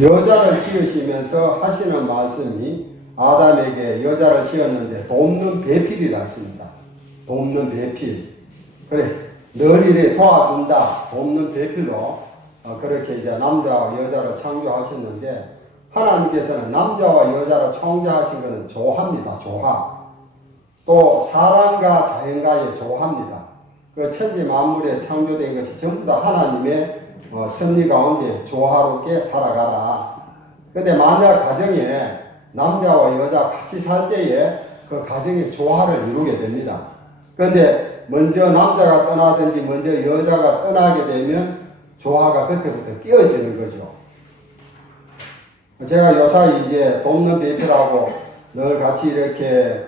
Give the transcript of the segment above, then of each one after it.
여자를 지으시면서 하시는 말씀이 아담에게 여자를 지었는데 돕는 배필이라 했습니다. 돕는 배필. 그래, 늘 이래 도와준다. 돕는 배필로 그렇게 이제 남자와 여자를 창조하셨는데 하나님께서는 남자와 여자를 창조하신 것은 조화입니다. 조화. 또 사람과 자연과의 조화입니다. 그 천지 만물에 창조된 것이 전부 다 하나님의 섭리 가운데 조화롭게 살아가라. 근데 만약 가정에 남자와 여자 같이 살 때에 그 가정의 조화를 이루게 됩니다. 그런데 먼저 남자가 떠나든지 먼저 여자가 떠나게 되면 조화가 그때부터 깨어지는 거죠. 제가 요사이 이제 돕는 배필하고 늘 같이 이렇게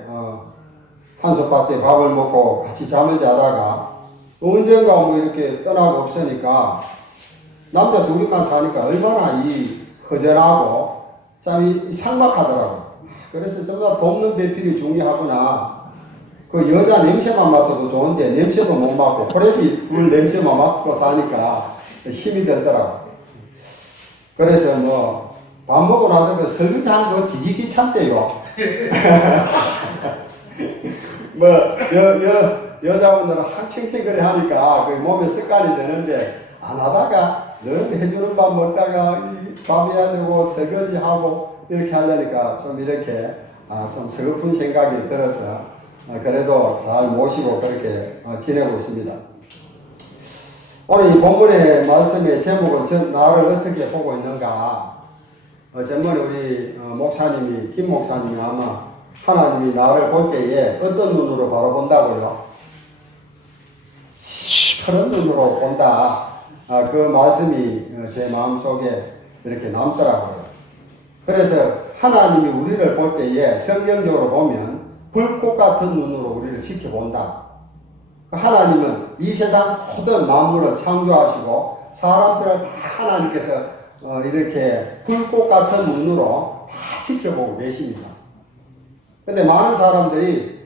한솥밥에 밥을 먹고 같이 잠을 자다가 언젠가 뭐 이렇게 떠나고 없으니까 남자 둘이만 사니까 얼마나 허전하고 참 삭막하더라고요. 그래서 정말 돕는 배필이 중요하구나. 그 여자 냄새만 맡아도 좋은데 냄새도 못 맡고 호래비 둘 냄새만 맡고 사니까 힘이 들더라고요. 그래서 뭐 밥 먹고 나서 그 설거지 하는 거 되게 귀찮대요. 뭐 여자분들은 한층층 그래 하니까 그 몸에 습관이 되는데 안 하다가 늘 해주는 밥 먹다가 밥 해야 되고 설거지하고 이렇게 하려니까 좀 이렇게 좀 서글픈 생각이 들어서 그래도 잘 모시고 그렇게 지내고 있습니다. 오늘 이 본문의 말씀의 제목은 나를 어떻게 보고 있는가. 전번에 우리 목사님이 김 목사님이 아마 하나님이 나를 볼 때에 어떤 눈으로 바라본다고요? 시퍼런 눈으로 본다. 그 말씀이 제 마음속에 이렇게 남더라고요. 그래서 하나님이 우리를 볼 때에 성경적으로 보면 불꽃 같은 눈으로 우리를 지켜본다. 하나님은 이 세상 모든 만물을 창조하시고 사람들을 다 하나님께서 이렇게 불꽃 같은 눈으로 다 지켜보고 계십니다. 근데 많은 사람들이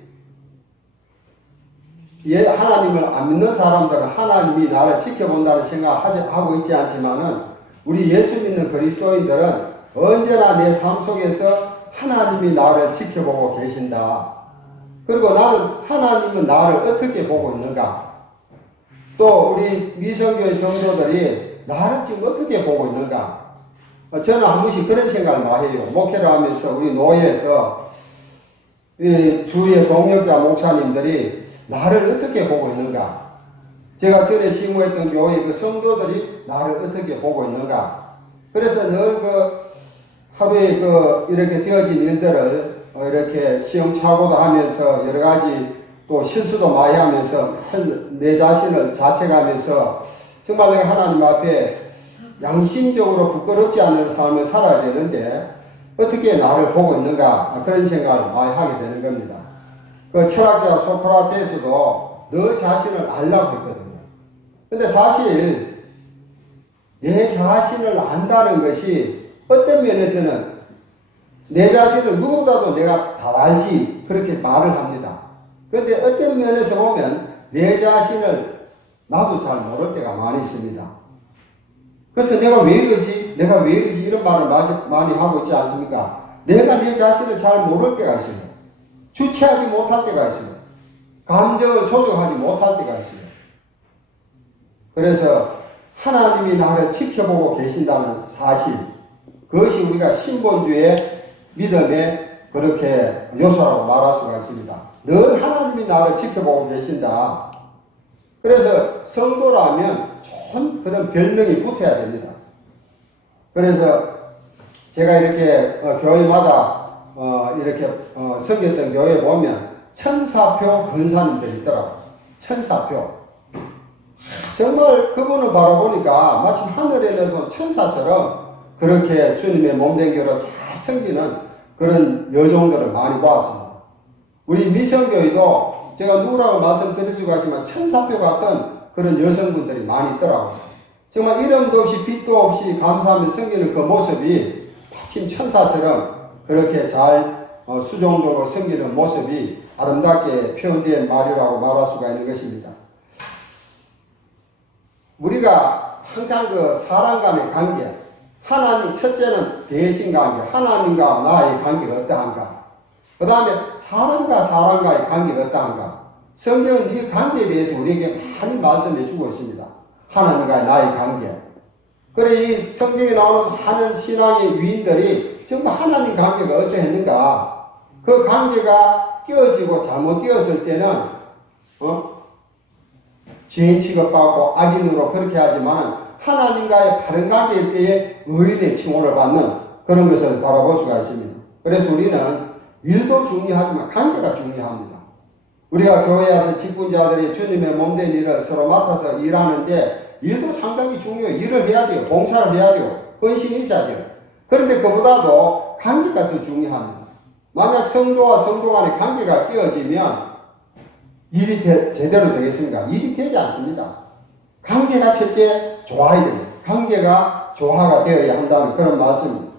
하나님을 안 믿는 사람들은 하나님이 나를 지켜본다는 생각을 하고 있지 않지만은 우리 예수 믿는 그리스도인들은 언제나 내 삶 속에서 하나님이 나를 지켜보고 계신다. 그리고 하나님은 나를 어떻게 보고 있는가? 또 우리 미성교회 성도들이 나를 지금 어떻게 보고 있는가? 저는 한 번씩 그런 생각을 많이 해요. 목회를 하면서 우리 노예에서 주위의 동역자 목사님들이 나를 어떻게 보고 있는가? 제가 전에 시무했던 교회 그 성도들이 나를 어떻게 보고 있는가? 그래서 늘 하루에 이렇게 되어진 일들을 이렇게 시험착오도 하면서 여러 가지 또 실수도 많이 하면서 내 자신을 자책하면서 정말 내가 하나님 앞에 양심적으로 부끄럽지 않는 삶을 살아야 되는데 어떻게 나를 보고 있는가 그런 생각을 많이 하게 되는 겁니다. 그 철학자 소크라테스도 너 자신을 알라고 했거든요. 근데 사실 내 자신을 안다는 것이 어떤 면에서는 내 자신을 누구보다도 내가 잘 알지 그렇게 말을 합니다. 그런데 어떤 면에서 보면 내 자신을 나도 잘 모를 때가 많이 있습니다. 그래서 내가 왜 이러지? 내가 왜 이러지? 이런 말을 많이 하고 있지 않습니까? 내가 내 자신을 잘 모를 때가 있어요. 주체하지 못할 때가 있어요. 감정을 조절하지 못할 때가 있어요. 그래서 하나님이 나를 지켜보고 계신다는 사실, 그것이 우리가 신본주의 믿음의 그렇게 요소라고 말할 수가 있습니다. 늘 하나님이 나를 지켜보고 계신다. 그래서 성도라면 좋은 그런 별명이 붙어야 됩니다. 그래서 제가 이렇게 교회마다 이렇게 섬겼던 교회에 보면 천사표 근사님들이 있더라고요. 천사표. 정말 그분을 바라보니까 마치 하늘에서 천사처럼 그렇게 주님의 몸된 교로 잘 섬기는 그런 여종들을 많이 보았습니다. 우리 미션교회도 제가 누구라고 말씀드릴 수가 있지만 천사표 같은 그런 여성분들이 많이 있더라고요. 정말 이름도 없이 빛도 없이 감사하며 섬기는 그 모습이 마침 천사처럼 그렇게 잘 수종적으로 섬기는 모습이 아름답게 표현된 말이라고 말할 수가 있는 것입니다. 우리가 항상 그 사람 간의 관계, 하나님, 첫째는 대신 관계, 하나님과 나의 관계가 어떠한가. 그 다음에 사람과 사람과의 관계가 어떠한가. 성경은 이 관계에 대해서 우리에게 많이 말씀해 주고 있습니다. 하나님과 나의 관계. 그래, 이 성경에 나오는 많은 신앙의 위인들이 전부 하나님 관계가 어떠했는가. 그 관계가 깨어지고 잘못 되었을 때는, 죄인 취급받고 악인으로 그렇게 하지만 하나님과의 바른 관계일 때에 의인의 칭호를 받는 그런 것을 바라볼 수가 있습니다. 그래서 우리는 일도 중요하지만 관계가 중요합니다. 우리가 교회에 와서 직분자들이 주님의 몸된 일을 서로 맡아서 일하는데 일도 상당히 중요해요. 일을 해야 돼요. 봉사를 해야 돼요. 헌신이 있어야 돼요. 그런데 그보다도 관계가 더 중요합니다. 만약 성도와 성도 간의 관계가 깨어지면 일이 제대로 되겠습니까? 일이 되지 않습니다. 관계가 첫째 좋아야 돼요. 관계가 조화가 되어야 한다는 그런 말씀입니다.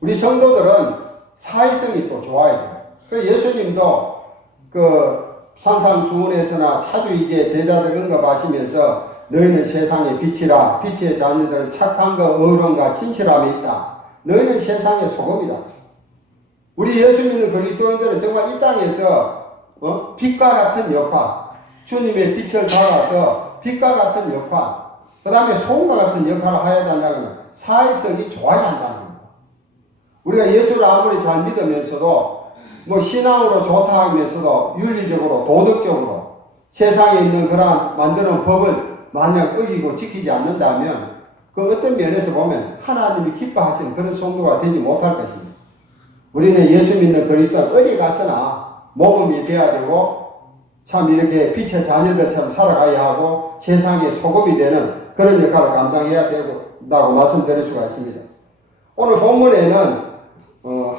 우리 성도들은 사회성이 또 좋아야 돼요. 그 예수님도 그 산상수훈에서나 자주 이제 제자들 언급하시면서 너희는 세상의 빛이라. 빛의 자녀들은 착한 것, 의로움과 진실함이 있다. 너희는 세상의 소금이다. 우리 예수 믿는 그리스도인들은 정말 이 땅에서 빛과 같은 역할, 주님의 빛을 받아서 빛과 같은 역할, 그 다음에 소금과 같은 역할을 해야 된다는 사회성이 좋아야 한다는 겁니다. 우리가 예수를 아무리 잘 믿으면서도 신앙으로 좋다 하면서도 윤리적으로 도덕적으로 세상에 있는 그런 만드는 법을 만약 어기고 지키지 않는다면 그 어떤 면에서 보면 하나님이 기뻐하시는 그런 성도가 되지 못할 것입니다. 우리는 예수 믿는 그리스도는 어디 가서나 모범이 되어야 되고 참 이렇게 빛의 자녀들처럼 살아가야 하고 세상의 소금이 되는 그런 역할을 감당해야 된다고 말씀드릴 수가 있습니다. 오늘 본문에는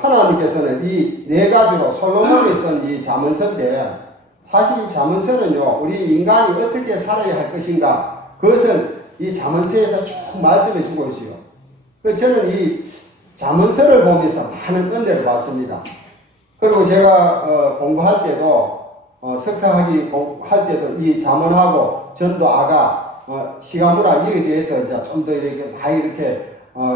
하나님께서는 이 네 가지로 솔로몬이 쓴 이 잠언서인데 사실 이 잠언서는요 우리 인간이 어떻게 살아야 할 것인가 그것을 이 잠언서에서 쭉 말씀해 주고 있어요. 저는 이 잠언서를 보면서 많은 은혜를 받습니다. 그리고 제가 공부할 때도 석사학위 할 때도 이 잠언하고 전도 아가 시가문화 이에 대해서 이제 좀 더 이렇게 많이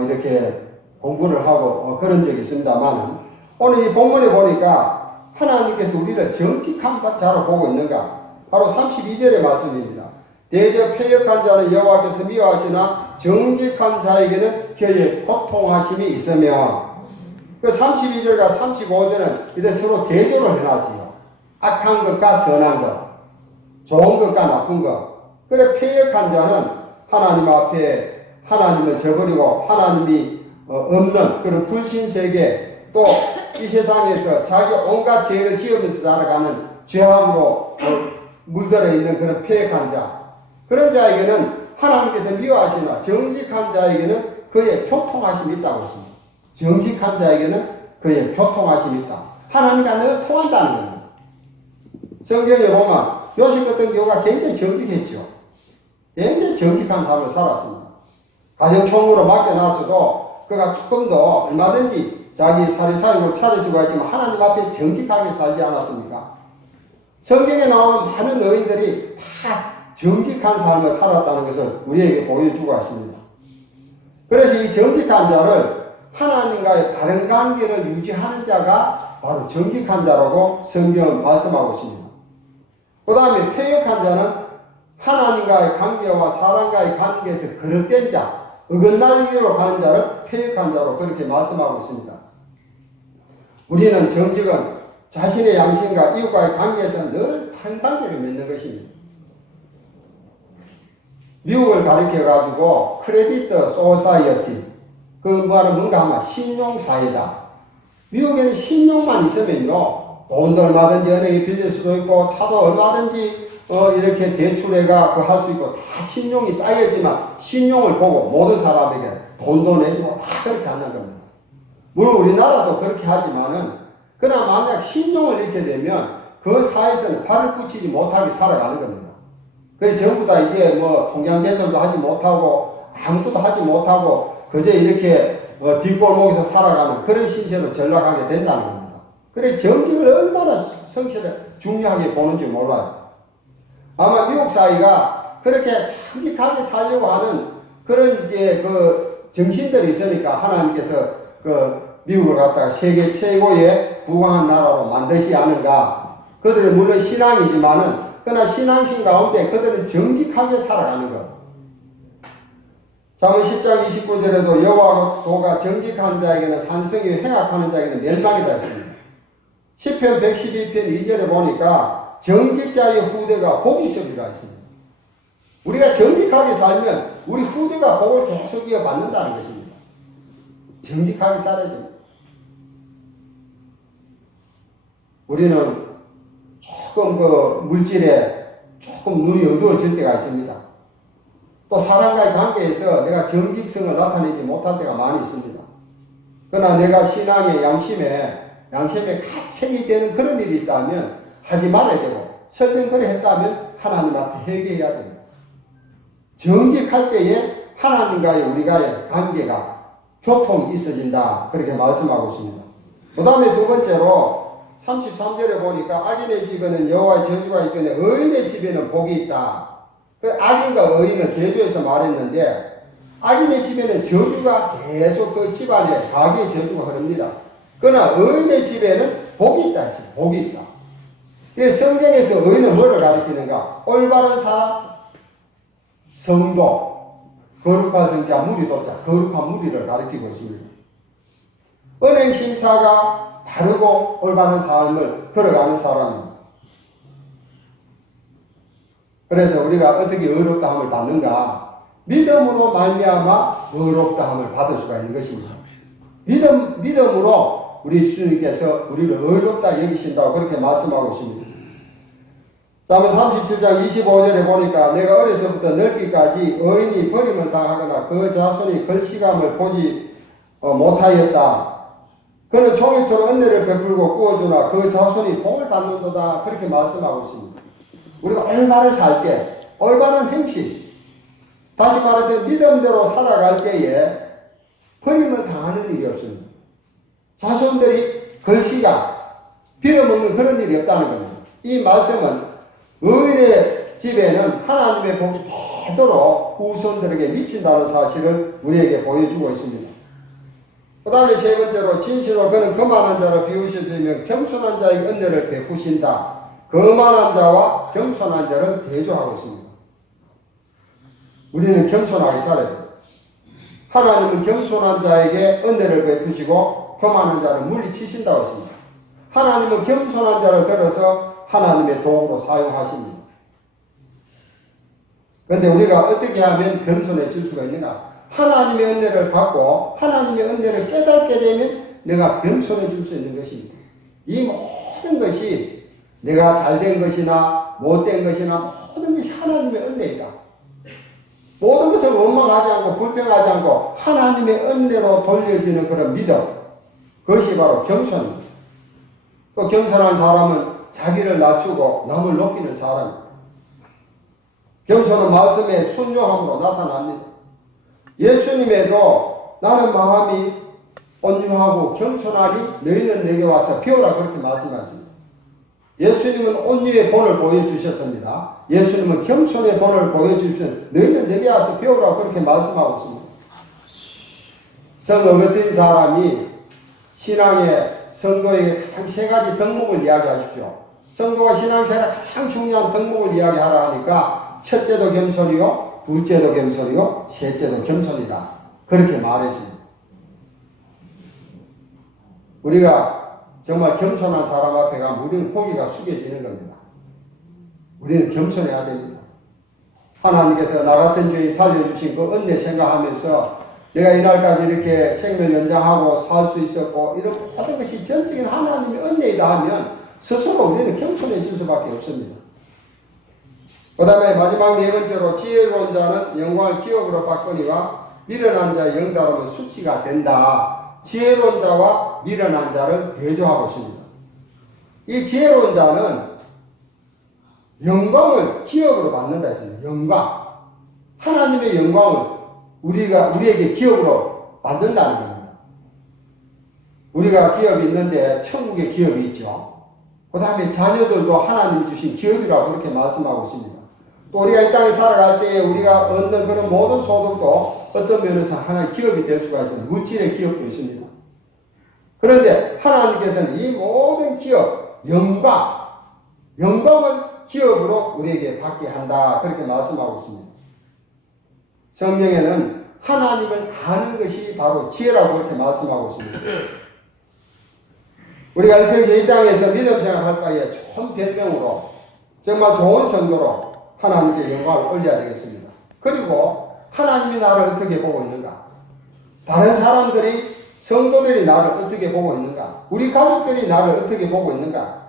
이렇게 공부를 하고 그런 적이 있습니다만 오늘 이 본문에 보니까 하나님께서 우리를 정직한 자로 보고 있는가 바로 32절의 말씀입니다. 대저 패역한 자는 여호와께서 미워하시나 정직한 자에게는 그의 고통하심이 있으며 그 32절과 35절은 이래 서로 대조를 해놨어요. 악한 것과 선한 것, 좋은 것과 나쁜 것. 그래 패역한 자는 하나님 앞에 하나님을 저버리고 하나님이 없는 그런 불신세계 또 이 세상에서 자기 온갖 죄를 지으면서 살아가는 죄악으로 물들어 있는 그런 패역한 자. 그런 자에게는 하나님께서 미워하시나 정직한 자에게는 그의 교통하심이 있다고 했습니다. 정직한 자에게는 그의 교통하심이 있다. 하나님과 늘 통한다는 겁니다. 성경에 보면 요셉 같은 경우가 굉장히 정직했죠. 굉장히 정직한 삶을 살았습니다. 가정총무로 맡겨놨어도 그가 조금 더 얼마든지 자기 사리사욕을 차릴 수가 있지만 하나님 앞에 정직하게 살지 않았습니까? 성경에 나오는 많은 의인들이 다 정직한 삶을 살았다는 것을 우리에게 보여주고 있습니다. 그래서 이 정직한 자를 하나님과의 바른 관계를 유지하는 자가 바로 정직한 자라고 성경은 말씀하고 있습니다. 그 다음에 패역한 자는 하나님과의 관계와 사람과의 관계에서 그릇된 자, 어긋나기로 가는 자를 패역한 자로 그렇게 말씀하고 있습니다. 우리는 정직은 자신의 양심과 이웃과의 관계에서 늘 바른 관계를 맺는 것입니다. 미국을 가리켜가지고 크레디트 소사이어티 그 말은 뭔가 하면 신용사회다. 미국에는 신용만 있으면요 돈도 얼마든지 은행에 빌릴 수도 있고 차도 얼마든지 이렇게 대출해가 할 수 있고 다 신용이 쌓여지만 신용을 보고 모든 사람에게 돈도 내주고 다 그렇게 하는 겁니다. 물론 우리나라도 그렇게 하지만은 그러나 만약 신용을 잃게 되면 그 사회에서는 발을 붙이지 못하게 살아가는 겁니다. 그래서 전부 다 이제 통장 개설도 하지 못하고 아무것도 하지 못하고 그저 이렇게 뒷골목에서 살아가는 그런 신세로 전락하게 된다는 겁니다. 그래 정직을 얼마나 성실히 중요하게 보는지 몰라요. 아마 미국 사회가 그렇게 정직하게 살려고 하는 그런 이제 그 정신들이 있으니까 하나님께서 그 미국을 갖다가 세계 최고의 부강한 나라로 만드시 않은가. 그들은 물론 신앙이지만은 그러나 신앙심 가운데 그들은 정직하게 살아가는 것. 잠언 10장 29절에도 여호와가 정직한 자에게는 산성이 행악하는 자에게는 멸망이다 했습니다. 시편 112편 2절에 보니까 정직자의 후대가 복이 있으리라 했습니다. 우리가 정직하게 살면 우리 후대가 복을 계속 이어받는다는 것입니다. 정직하게 살아야 됩니다. 우리는 조금 그 물질에 조금 눈이 어두워질 때가 있습니다. 또 사람과의 관계에서 내가 정직성을 나타내지 못할 때가 많이 있습니다. 그러나 내가 신앙의 양심에 가책이 되는 그런 일이 있다면 하지 말아야 되고 설령 그래 했다면 하나님 앞에 회개해야 됩니다. 정직할 때에 하나님과의 우리가의 관계가 교통이 있어진다. 그렇게 말씀하고 있습니다. 그 다음에 두 번째로 33절에 보니까 악인의 집에는 여호와의 저주가 있거늘 의인의 집에는 복이 있다. 그 악인과 의인은 대조해서 말했는데 악인의 집에는 저주가 계속 그 집안에 가게의 저주가 흐릅니다. 그러나 의인의 집에는 복이 있다 했어요. 복이 있다. 성경에서 의인은 뭐를 가리키는가? 올바른 사람, 성도, 거룩한 성자, 무리도자, 거룩한 무리를 가리키고 있습니다. 은행 심사가 바르고 올바른 삶을 걸어가는 사람입니다. 그래서 우리가 어떻게 의롭다함을 받는가? 믿음으로 말미암아 의롭다함을 받을 수가 있는 것입니다. 믿음으로 우리 주님께서 우리를 의롭다 여기신다고 그렇게 말씀하고 있습니다. 잠언 37장 25절에 보니까 내가 어려서부터 늙기까지 의인이 버림을 당하거나 그 자손이 걸시감을 보지 못하였다. 그는 종일토록 은혜를 베풀고 구워주나 그 자손이 복을 받는도다. 그렇게 말씀하고 있습니다. 우리가 올바른 살 때, 올바른 행실, 다시 말해서 믿음대로 살아갈 때에 버림을 당하는 일이 없습니다. 자손들이 걸시가 빌어먹는 그런 일이 없다는 겁니다. 이 말씀은 의인의 집에는 하나님의 복이 되도록 후손들에게 미친다는 사실을 우리에게 보여주고 있습니다. 그 다음에 세 번째로 진실로 그는 거만한 자를 비우시며 겸손한 자에게 은혜를 베푸신다. 거만한 자와 겸손한 자를 대조하고 있습니다. 우리는 겸손하게 살아야 됩니다. 하나님은 겸손한 자에게 은혜를 베푸시고 거만한 자를 물리치신다고 했습니다. 하나님은 겸손한 자를 들어서 하나님의 도구로 사용하십니다. 그런데 우리가 어떻게 하면 겸손해질 수가 있는가? 하나님의 은혜를 받고 하나님의 은혜를 깨닫게 되면 내가 겸손해질 수 있는 것입니다. 이 모든 것이 내가 잘된 것이나 못된 것이나 모든 것이 하나님의 은혜이다. 모든 것을 원망하지 않고 불평하지 않고 하나님의 은혜로 돌려지는 그런 믿음, 그것이 바로 겸손입니다. 또 겸손한 사람은 자기를 낮추고 남을 높이는 사람입니다. 겸손은 말씀의 순종함으로 나타납니다. 예수님에도 나는 마음이 온유하고 겸손하니 너희는 내게 와서 배우라 그렇게 말씀하셨습니다. 예수님은 온유의 본을 보여주셨습니다. 예수님은 겸손의 본을 보여주시면 너희는 내게 와서 배우라 그렇게 말씀하고 있습니다. 성도 같은 사람이 신앙의 성도에게 가장 세 가지 덕목을 이야기하십시오. 성도가 신앙생활에 가장 중요한 덕목을 이야기하라 하니까 첫째도 겸손이요, 둘째도 겸손이요, 셋째도 겸손이다. 그렇게 말했습니다. 우리가 정말 겸손한 사람 앞에 가면 우리는 고개가 숙여지는 겁니다. 우리는 겸손해야 됩니다. 하나님께서 나 같은 죄인 살려주신 그 은혜 생각하면서 내가 이날까지 이렇게 생명 연장하고 살 수 있었고 이런 모든 것이 전적인 하나님의 은혜이다 하면 스스로 우리는 겸손해질 수밖에 없습니다. 그 다음에 마지막 네 번째로 지혜로운 자는 영광을 기업으로 바꾸니와 미련한 자의 영달함은 수치가 된다. 지혜로운 자와 미련한 자를 대조하고 있습니다. 이 지혜로운 자는 영광을 기업으로 받는다 했습니다. 영광. 하나님의 영광을 우리에게 기업으로 만든다는 겁니다. 우리가 기업이 있는데 천국에 기업이 있죠. 그 다음에 자녀들도 하나님이 주신 기업이라고 그렇게 말씀하고 있습니다. 또 우리가 이 땅에 살아갈 때에 우리가 얻는 그런 모든 소득도 어떤 면에서 하나의 기업이 될 수가 있습니다. 물질의 기업도 있습니다. 그런데 하나님께서는 이 모든 기업, 영광을 기업으로 우리에게 받게 한다. 그렇게 말씀하고 있습니다. 성경에는 하나님을 아는 것이 바로 지혜라고 그렇게 말씀하고 있습니다. 우리가 일평생 이 땅에서 믿음 생활할 바에 좋은 변명으로 정말 좋은 성도로 하나님께 영광을 올려야 되겠습니다. 그리고 하나님이 나를 어떻게 보고 있는가? 다른 사람들이 성도들이 나를 어떻게 보고 있는가? 우리 가족들이 나를 어떻게 보고 있는가?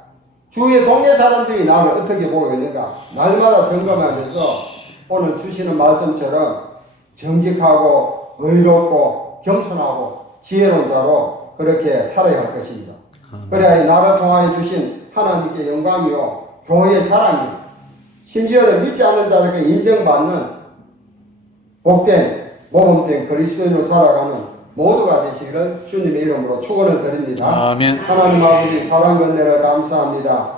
주위의 동네 사람들이 나를 어떻게 보고 있는가? 날마다 점검하면서 오늘 주시는 말씀처럼 정직하고 의롭고 겸손하고 지혜로운 자로 그렇게 살아야 할 것입니다. 그래야 나를 통하여 주신 하나님께 영광이요 교회의 자랑이 심지어는 믿지 않는 자들에게 인정받는 복된 모범된 그리스도인으로 살아가는 모두가 되시기를 주님의 이름으로 축원을 드립니다. 아멘. 하나님 아버지 사랑 은혜를 감사합니다.